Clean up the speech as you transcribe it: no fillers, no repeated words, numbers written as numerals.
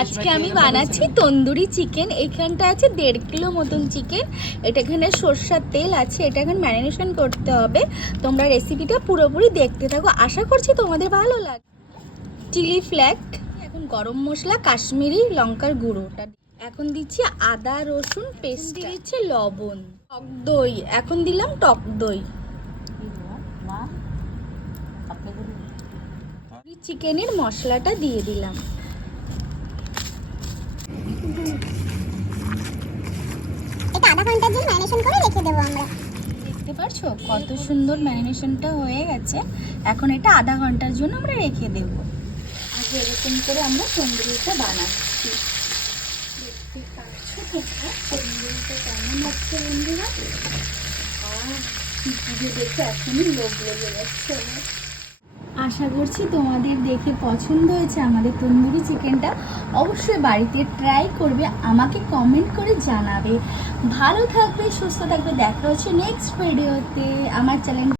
আজকে আমি বানাচ্ছি তন্দুরি চিকেন। এখানটা আছে 1.5 কিলো মতন চিকেন। এটা এখানে সরষের তেল আছে, এটা এখন ম্যারিনেশন করতে হবে। তোমরা রেসিপিটা পুরোপুরি দেখতে থাকো, আশা করছি তোমাদের ভালো লাগবে। চিলি ফ্লেক্স, এখন গরম মশলা, কাশ্মীরি লঙ্কার গুঁড়োটা, এখন দিচ্ছি আদা রসুন পেস্ট, দিচ্ছি লবণ, টক দই, এখন দিলাম টক দই। চিকেনের মশলাটা দিয়ে দিলাম। এটা আধা ঘন্টার জন্য ম্যারিনেশন করে রেখে দেবো আমরা। দেখতে পাচ্ছো কত সুন্দর ম্যারিনেশনটা হয়ে গেছে। এখন এটা আধা ঘন্টার জন্য আমরা রেখে দেব। আগে এরকম করে আমরা তন্দুরিটা বানাচ্ছি। দেখতে পাচ্ছো তোমরা তন্দুরিটা কেমন লাগছে বন্ধুরা? দেখে এখনই লোভ লেগে যাচ্ছে। আশা করছি তোমাদের দেখে পছন্দ হয়েছে আমাদের তন্দুরি চিকেনটা। অবশ্যই বাড়িতে ট্রাই করবে, আমাকে কমেন্ট করে জানাবে। ভালো থাকবে, সুস্থ থাকবে, দেখা হচ্ছে নেক্সট ভিডিওতে। আমার চ্যানেল